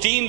3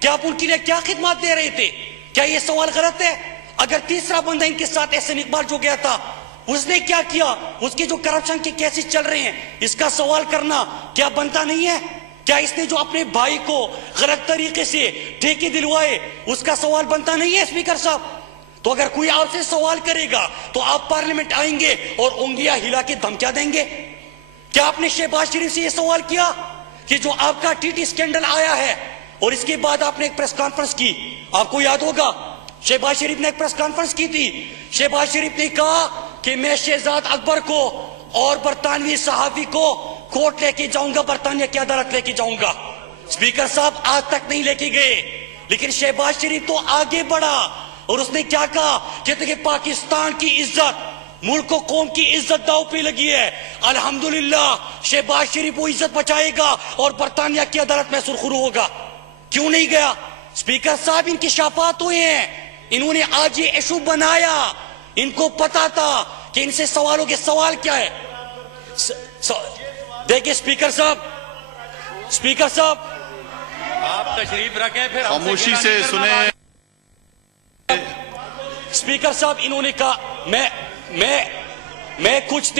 کیا آپ ان کے لیے کیا خدمات دے رہے تھے؟ کیا یہ سوال غلط ہے؟ اگر تیسرا بندہ ان کے ساتھ احسن اقبال جو گیا تھا اس نے کیا کیا، اس کے جو کرپشن کے کیسز چل رہے ہیں، اس کا سوال کرنا کیا بنتا نہیں ہے؟ کیا اس نے جو اپنے بھائی کو غلط طریقے سے ٹھیکے دلوائے اس کا سوال بنتا نہیں ہے اسپیکر صاحب؟ تو اگر کوئی آپ سے سوال کرے گا تو آپ پارلیمنٹ آئیں گے اور انگلیاں ہلا کے دھمکیاں دیں گے؟ کیا آپ نے شہباز شریف سے یہ سوال کیا کہ جو آپ کا ٹی ٹی سکینڈل آیا ہے اور اس کے بعد آپ نے ایک پریس کانفرنس کی، آپ کو یاد ہوگا شہباز شریف نے ایک پریس کانفرنس کی تھی، شہباز شریف نے کہا کہ میں شہزاد اکبر کو اور برطانوی صحافی کو کورٹ لے کے جاؤں گا، برطانیہ کی عدالت لے کے جاؤں گا۔ اسپیکر صاحب آج تک نہیں لے کے گئے، لیکن شہباز شریف تو آگے بڑھا اور اس نے کیا کہا کہ پاکستان کی عزت، ملک و قوم کی عزت داؤ پہ لگی ہے، الحمدللہ شہباز شریف وہ عزت بچائے گا اور برطانیہ کی عدالت میں سرخرو ہوگا۔ کیوں نہیں گیا؟ اسپیکر صاحب انکشافات ہوئے ہیں، انہوں نے آج یہ ایشو بنایا، ان کو پتا تھا کہ ان سے سوالوں کے سوال کیا ہے۔ دیکھیں اسپیکر صاحب آپ تشریف رکھیں پھر خاموشی سے سنیں۔ اسپیکر صاحب انہوں نے کہا میں کچھ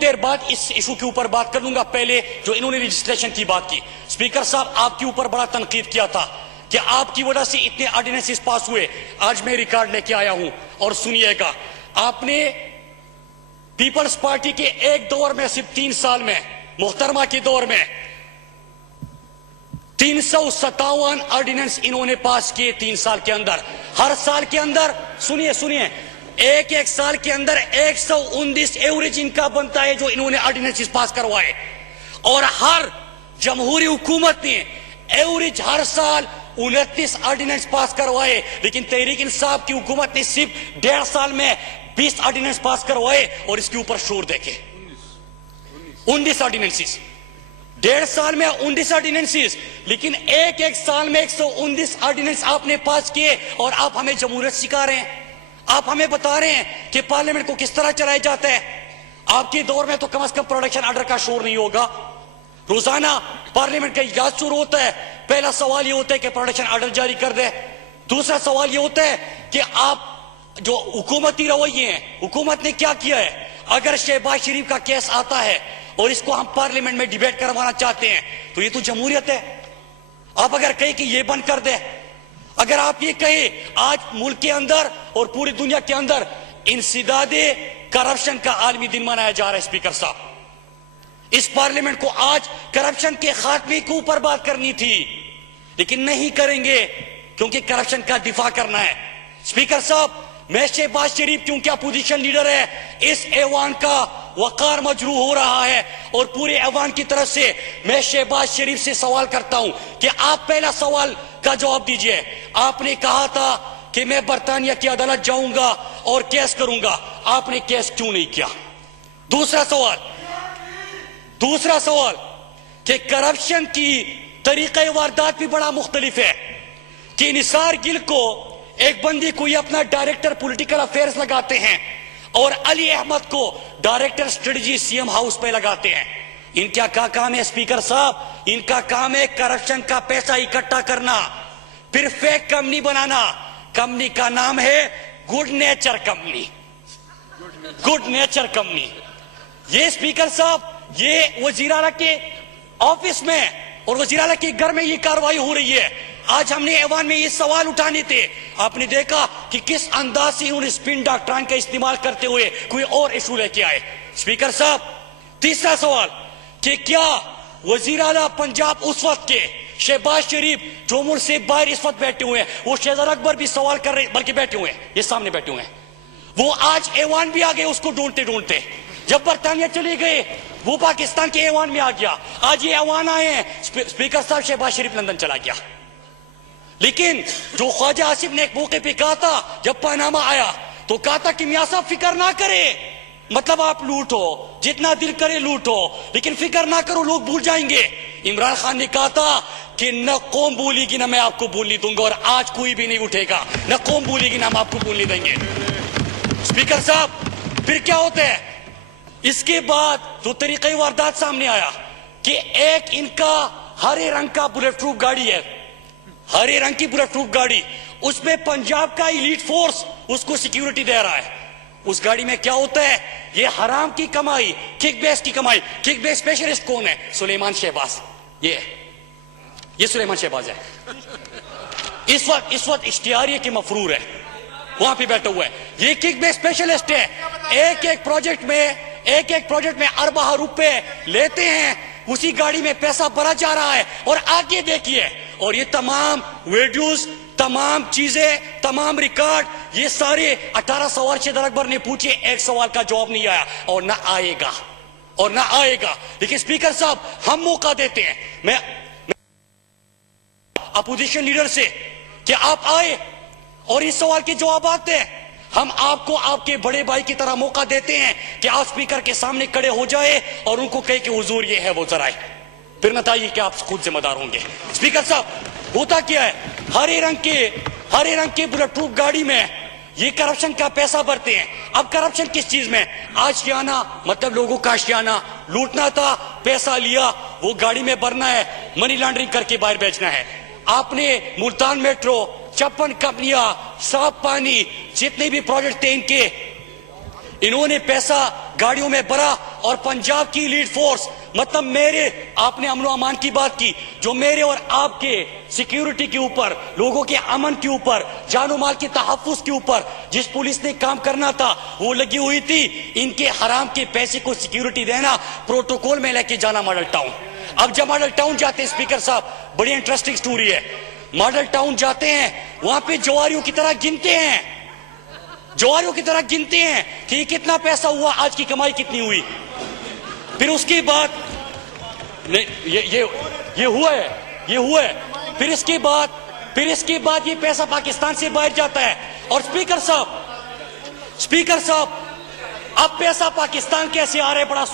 دیر بعد اس ایشو کے اوپر بات کر لوں گا، پہلے جو انہوں نے رجسٹریشن کی بات کی۔ اسپیکر صاحب آپ کے اوپر بڑا تنقید کیا تھا کہ آپ کی وجہ سے اتنے آرڈیننسز پاس ہوئے، آج میں ریکارڈ لے کے آیا ہوں اور سنیے گا۔ آپ نے پیپلز پارٹی کے ایک دور میں صرف 3 سال میں، محترمہ کے دور میں 357 آرڈیننس انہوں نے پاس کیے 3 سال کے اندر۔ ہر سال کے اندر سنیے ایک سال کے اندر 119 ایوریج ان کا بنتا ہے جو انہوں نے آرڈیننس پاس کروائے، اور ہر جمہوری حکومت نے ایوریج ہر سال 29 آرڈیننس پاس کروائے، لیکن تحریک انصاف کی حکومت نے صرف 1.5 سال میں 20 آرڈیننس پاس کروائے، اور اس کے اوپر شور دیکھے 19 آرڈیننسز، 1.5 سال میں 19 آرڈیننسز، لیکن ایک سال میں 119 آرڈیننس آپ نے پاس کیے، اور آپ ہمیں جمہوریت سکھا رہے ہیں، آپ ہمیں بتا رہے ہیں کہ پارلیمنٹ کو کس طرح چلایا جاتا ہے۔ آپ کے دور میں تو کم از کم پروڈکشن آرڈر کا شور نہیں ہوگا، روزانہ پارلیمنٹ کا اجلاس شروع ہوتا ہے، پہلا سوال یہ ہوتا ہے کہ پروڈکشن آرڈر جاری کر دے، دوسرا سوال یہ ہوتا ہے کہ آپ جو حکومتی رویے ہیں، حکومت نے کیا کیا ہے۔ اگر شہباز شریف کا کیس آتا ہے اور اس کو ہم پارلیمنٹ میں ڈیبیٹ کروانا چاہتے ہیں تو یہ تو جمہوریت ہے۔ آپ اگر کہیں کہ یہ بند کر دے، اگر آپ یہ کہیں آج ملک کے اندر اور پوری دنیا کے اندر انسداد کرپشن کا عالمی دن منایا جا رہا ہے، اسپیکر صاحب اس پارلیمنٹ کو آج کرپشن کے خاتمے کے اوپر بات کرنی تھی، لیکن نہیں کریں گے کیونکہ کرپشن کا دفاع کرنا ہے۔ اسپیکر صاحب میں شہباز شریف کیونکہ اپوزیشن لیڈر ہے، اس ایوان کا وقار مجروح ہو رہا ہے، اور پورے ایوان کی طرف سے میں شہباز شریف سے سوال کرتا ہوں کہ آپ پہلا سوال کا جواب دیجئے۔ آپ نے کہا تھا کہ میں برطانیہ کی عدالت جاؤں گا اور کیس کروں گا، آپ نے کیس کیوں نہیں کیا؟ دوسرا سوال کہ کرپشن کی طریقہ واردات بھی بڑا مختلف ہے، کہ نثار گل کو ایک بندی کو یہ اپنا ڈائریکٹر پولیٹیکل افیئرز لگاتے ہیں اور علی احمد کو director strategy C M house پہ لگاتے ہیں۔ ان کا کیا کام ہے اسپیکر صاحب؟ ان کا کام ہے کرپشن کا پیسہ اکٹھا کرنا، پھر فیک کمپنی بنانا۔ کمپنی کا نام ہے گڈ نیچر کمپنی۔ یہ اسپیکر صاحب یہ وزیر اعلیٰ کے آفس میں اور وزیر اعلیٰ کے گھر میں یہ کاروائی ہو رہی ہے۔ آج ہم نے ایوان میں یہ سوال اٹھانے تھے، آپ نے دیکھا کہ کس انداز سے انہوں نے اسپن ڈاکٹران کا استعمال کرتے ہوئے کوئی اور ایشو لے کے آئے۔ اسپیکر صاحب تیسرا سوال کہ کیا وزیر اعلیٰ پنجاب اس وقت کے شہباز شریف جو ملک سے باہر اس وقت بیٹھے ہوئے ہیں، وہ شہزاد اکبر بھی سوال کر رہے بلکہ بیٹھے ہوئے ہیں، یہ سامنے بیٹھے ہوئے ہیں، وہ آج ایوان بھی آ گئے اس کو ڈھونڈتے جب برطانیہ چلے گئے وہ پاکستان کے ایوان میں آ گیا، آج یہ ایوان آئے ہیں۔ اسپیکر صاحب شہباز شریف لندن چلا گیا، لیکن جو خواجہ آصف نے ایک موقع پہ کہا تھا جب پاناما آیا تو کہا تھا کہ میاں صاحب فکر نہ کرے، مطلب آپ لوٹو جتنا دل کرے لوٹو لیکن فکر نہ کرو لوگ بھول جائیں گے۔ عمران خان نے کہا تھا کہ نہ قوم بھولے گی نہ میں آپ کو بھولنے دوں گا، اور آج کوئی بھی نہیں اٹھے گا، نہ قوم بھولے گی نہ ہم آپ کو بھولنے دیں گے۔ اسپیکر صاحب پھر کیا ہوتا ہے اس کے بعد جو طریقہ واردات سامنے آیا کہ ایک ان کا ہرے رنگ کا بلیٹ پروف گاڑی ہے، ہرے رنگ کی بلٹ پروف گاڑی, اس میں پنجاب کا ایلیٹ فورس اس کو سیکیورٹی دے رہا ہے. اس گاڑی میں کیا ہوتا ہے؟ یہ حرام کی کمائی, کک بیس کی کمائی. کک بیس اسپیشلسٹ کون ہے؟ سلیمان شہباز. یہ سلیمان شہباز ہے. اس وقت اشتہاریہ کے مفرور ہے, وہاں پہ بیٹھا ہوا ہے. یہ کک بیس اسپیشلسٹ ہے. ایک ایک پروجیکٹ میں اربہ روپے لیتے ہیں, اسی گاڑی میں پیسہ بھرا جا رہا ہے. اور آگے دیکھیے, اور یہ تمام ویڈیوز, تمام چیزیں, تمام ریکارڈ, یہ سارے 18 سوال شہزاد اکبر نے پوچھے, ایک سوال کا جواب نہیں آیا اور نہ آئے گا. لیکن اسپیکر صاحب, ہم موقع دیتے ہیں میں اپوزیشن لیڈر سے کہ آپ آئے اور اس سوال کے جوابات دیں. ہم آپ کو آپ کے بڑے بھائی کی طرح موقع دیتے ہیں کہ آپ اسپیکر کے سامنے کھڑے ہو جائے اور ان کو کہے کہ حضور یہ ہے وہ ذرائع, پھر بتائیے کہ آپ خود ذمہ دار ہوں گے. اسپیکر صاحب, ہوتا کیا ہے؟ ہرے رنگ کے بلٹ پروف گاڑی میں یہ کرپشن کا پیسہ بھرتے ہیں. اب کرپشن کس چیز میں؟ آشیانہ, مطلب لوگوں کا آشیانہ لوٹنا تھا, پیسہ لیا, وہ گاڑی میں بھرنا ہے, منی لانڈرنگ کر کے باہر بیچنا ہے. آپ نے ملتان میٹرو, 56 کمپنیاں, صاف پانی, جتنے بھی پروجیکٹ تھے ان کے, انہوں نے پیسہ گاڑیوں میں بھرا. اور پنجاب کی لیڈ فورس, مطلب آپ نے امن و امان کی بات کی, جو میرے اور آپ کے سیکیورٹی کے اوپر, لوگوں کے امن کے اوپر, جان و مال کے تحفظ کے اوپر جس پولیس نے کام کرنا تھا وہ لگی ہوئی تھی. ان کے حرام کے پیسے کو سیکیورٹی دینا, پروٹوکول میں لے کے جانا ماڈل ٹاؤن. اب جب ماڈل ٹاؤن جاتے ہیں اسپیکر صاحب, بڑی انٹرسٹنگ سٹوری ہے. ماڈل ٹاؤن جاتے ہیں, وہاں پہ جواریوں کی طرح گنتے ہیں کہ یہ کتنا پیسہ ہوا, آج کی کمائی کتنی ہوئی. پھر اس کے بعد یہ ہوا ہے. پھر اس کے بعد یہ پیسہ پاکستان سے باہر جاتا ہے. اور اسپیکر صاحب, اب پیسہ پاکستان کیسے آ رہا ہے, بڑا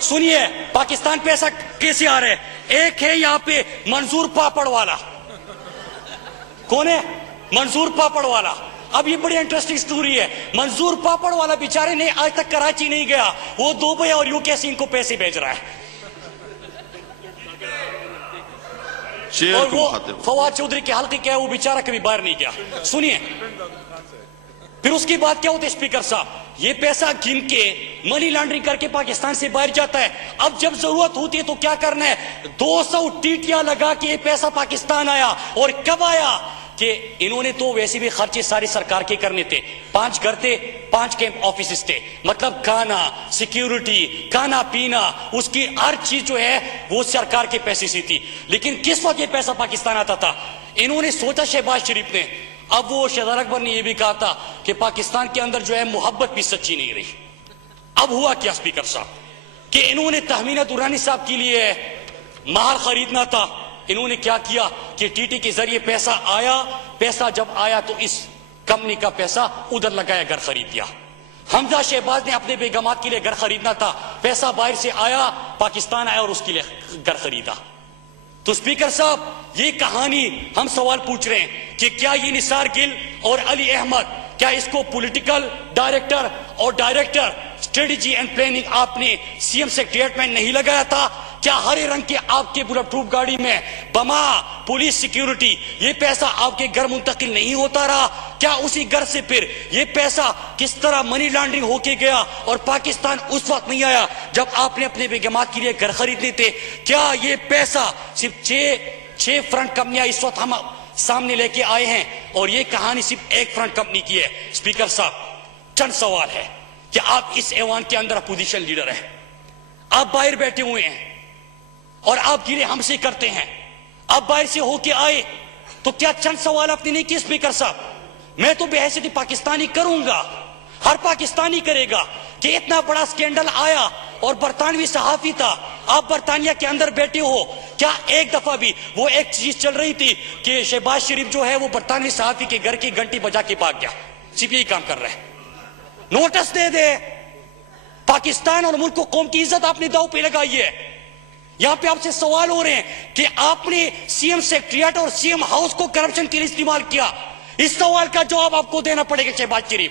سنیے پاکستان پیسہ کیسے آ رہا ہے. ایک ہے یہاں پہ منظور پاپڑ والا. کون ہے منظور پاپڑ والا؟ اب یہ بڑی انٹرسٹنگ سٹوری ہے. منظور پاپڑ والا بیچارے نے آج تک کراچی نہیں گیا, وہ دبئی اور یو کے سے ان کو پیسے بھیج رہا ہے. اور وہ فواد چودھری کے حلقے کیا ہے, وہ بیچارہ کبھی باہر نہیں گیا. سنیے, پھر اس کے بعد کیا ہوتا ہے اسپیکر صاحب, یہ پیسہ گن کے منی لانڈرنگ کر کے پاکستان سے باہر جاتا ہے. اب جب ضرورت ہوتی ہے تو کیا کرنا ہے, 200 ٹیٹیاں لگا کے یہ پیسہ پاکستان آیا. اور کب آیا کہ انہوں نے تو ویسے بھی خرچے سارے سرکار کے کرنے تھے. 5 گھر تھے, 5 کیمپ آفیسز تھے, مطلب کھانا, سیکیورٹی, کھانا پینا, اس کی ہر چیز جو ہے وہ سرکار کے پیسے سے تھی. لیکن کس وقت یہ پیسہ پاکستان آتا تھا؟ انہوں نے سوچا شہباز شریف نے, اب وہ شہزاد اکبر نے یہ بھی کہا تھا کہ پاکستان کے اندر جو ہے محبت بھی سچی نہیں رہی. اب ہوا کیا اسپیکر صاحب کہ انہوں نے تہمینہ درانی صاحب کے لیے مہر خریدنا تھا. انہوں نے کیا کیا کہ ٹی ٹی کے ذریعے پیسہ آیا. پیسہ جب آیا تو اس کمپنی کا پیسہ ادھر لگایا, گھر خرید دیا. حمزہ شہباز نے اپنے بیگمات کے لیے گھر خریدنا تھا, پیسہ باہر سے آیا, پاکستان آیا اور اس کے لیے گھر خریدا. تو اسپیکر صاحب, یہ کہانی ہم سوال پوچھ رہے ہیں کہ کیا یہ نثار گل اور علی احمد, کیا اس کو پولیٹیکل ڈائریکٹر اور ڈائریکٹر اسٹریٹجی اینڈ پلاننگ آپ نے سی ایم سیکریٹریٹ میں نہیں لگایا تھا؟ کیا ہرے رنگ کے آپ کے بلٹ پروف گاڑی میں بما, پولیس, سیکیورٹی, یہ پیسہ آپ کے گھر منتقل نہیں ہوتا رہا؟ کیا اسی گھر سے پھر یہ پیسہ کس طرح منی لانڈرنگ ہو کے گیا اور پاکستان اس وقت نہیں آیا جب آپ نے اپنے بیگمات کے لیے گھر خریدنے تھے؟ کیا یہ پیسہ صرف 6 فرنٹ کمپنیاں اس وقت ہم سامنے لے کے آئے ہیں اور یہ کہانی صرف ایک فرنٹ کمپنی کی ہے؟ اسپیکر صاحب, چند سوال ہے کہ آپ اس ایوان کے اندر اپوزیشن لیڈر ہیں, آپ باہر بیٹھے ہوئے ہیں اور آپ گلے ہم سے کرتے ہیں. آپ باہر سے ہو کے آئے تو کیا چند سوال آپ نے نہیں کیے اسپیکر صاحب؟ میں تو بحیثیت پاکستانی کروں گا, ہر پاکستانی کرے گا کہ اتنا بڑا سکینڈل آیا اور برطانوی صحافی تھا, آپ برطانیہ کے اندر بیٹھے ہو, کیا ایک دفعہ بھی وہ ایک چیز چل رہی تھی کہ شہباز شریف جو ہے وہ برطانوی صحافی کے گھر کی گھنٹی بجا کے بھاگ گیا؟ صرف یہی کام کر رہے ہیں. نوٹس دے دے, پاکستان اور ملک کو, قوم کی عزت آپ نے داؤ پہ لگائی ہے. یہاں پہ آپ سے سوال ہو رہے ہیں کہ آپ نے سی ایم سیکریٹریٹ اور سی ایم ہاؤس کو کرپشن کے لیے استعمال کیا. اس سوال کا جواب آپ کو دینا پڑے گا شہباز شریف.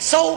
100